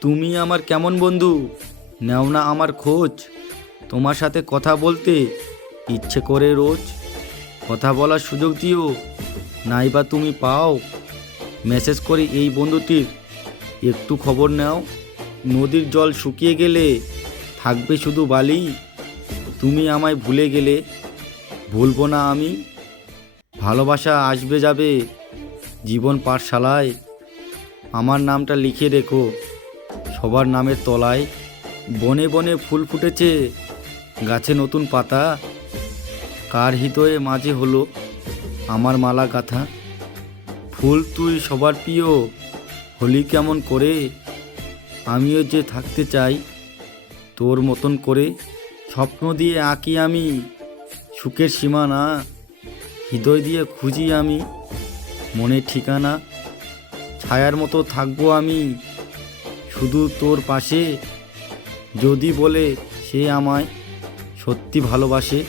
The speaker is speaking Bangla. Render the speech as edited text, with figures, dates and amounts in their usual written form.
তুমি আমার কেমন বন্ধু? নেও না আমার খোঁজ। তোমার সাথে কথা বলতে ইচ্ছে করে রোজ। কথা বলার সুযোগ দিও, নাইবা তুমি পাও। মেসেজ করি এই বন্ধুটির, একটু খবর নাও। নদীর জল শুকিয়ে গেলে থাকবে শুধু বালি। তুমি আমায় ভুলে গেলে ভুলবো না আমি। ভালোবাসা আসবে যাবে জীবন পাঠশালায়। আমার নামটা লিখে রেখো সবার নামের তলায়। বনে বনে ফুল ফুটেছে, গাছে নতুন পাতা। কার হৃদয়ে মাঝে হলো আমার মালা গাথা। ফুল তুই সবার প্রিয় হলি কেমন করে? আমিও যে থাকতে চাই তোর মতন করে। স্বপ্ন দিয়ে আঁকি আমি সুখের সীমানা। হৃদয় দিয়ে খুঁজি আমি মনের ঠিকানা। ছায়ার মতো থাকবো আমি শুধু তোর পাশে, যদি বলে সে আমায় সত্যি ভালোবাসে।